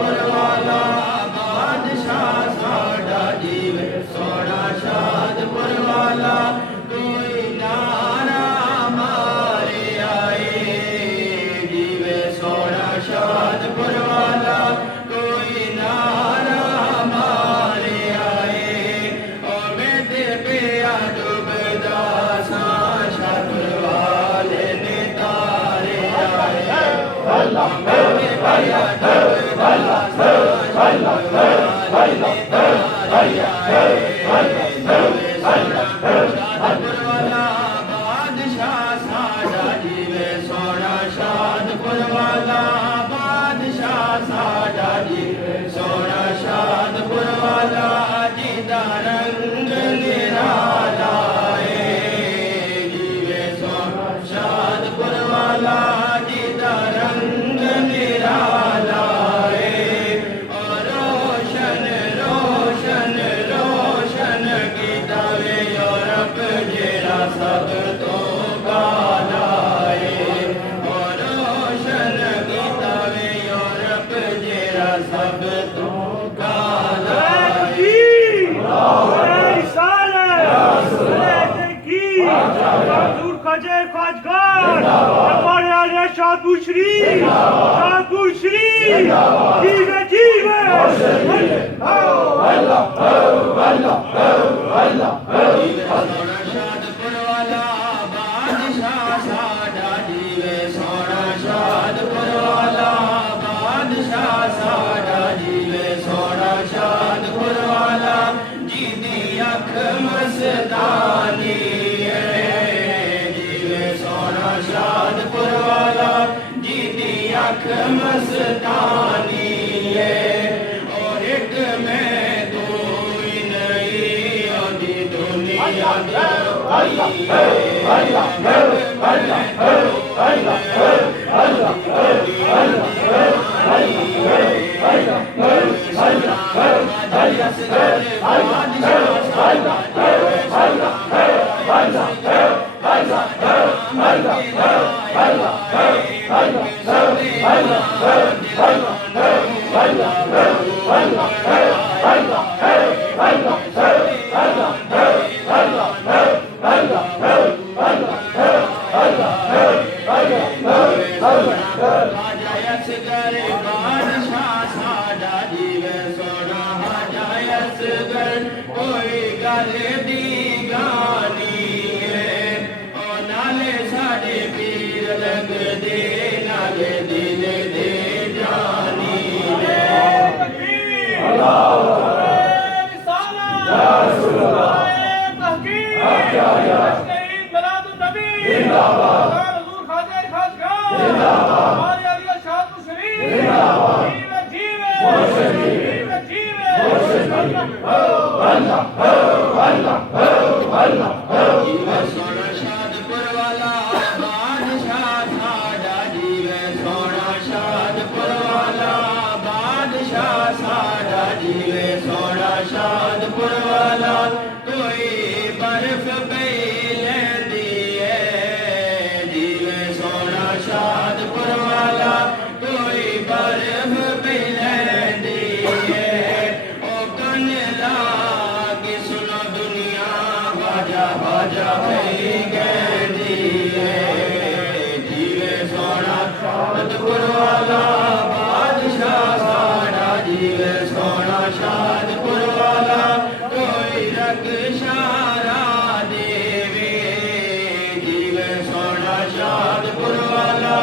वाला बादशाह साडा जीवे सोना शादपुर वाला कोई नारा मारे आए जीवे सोना शादपुर वाला कोई नारा मारे आए ओ बेटे पिया डूबदा सा शादपुर वाले ने तारे आए अल्लाह मेरे पिया डूबदा सा शादपुर वाले ने तारे आए शादपुर वाला बादशाह साडा जीवे सोना शादपुर वाला बादशाह साडा जीवे सोना शादपुर वाला जिदा रंग निराला जीवे सोना शादपुर वाला जिदा रंग निराला और रोशन रोशन रोशन गीता वे यूरोप जेड़ा सब तो काला और रोशन गीता वे यूरोप जेड़ा सब तो काला शादपुर श्री जीवे जीवे शादपुर वाला बादशाह साडा जीवे सोना शादपुर वाला बादशाह साडा जीवे सोना शादपुर वाला जिदी अख मस्तानी जीवे सोना शादपुर वाला जिदी अख मस्तानी और एक में दो ही नहीं आदि दुनिया कोई गल दी गानी ओ नाले साडे पीर लगदे नाले दिल दे जानी जीवे सोना शादपुर वाला बादशाह साडा जीवे सोना शादपुर वाला बादशाह साडा जीवे सोना शादपुर वाला कोई बर्फ पे लेंदी जीवे सोना शादपुर वाला कोई बर्फ पे लेंदी ओ कन लागे सुनो दुनिया बाजा बाजा पई गंदी जीवे सोना शादपुर वाला बादशाह साडा जीवे सोना शादपुर वाला कोई रक्षारा देवे जीवे सोना शादपुर वाला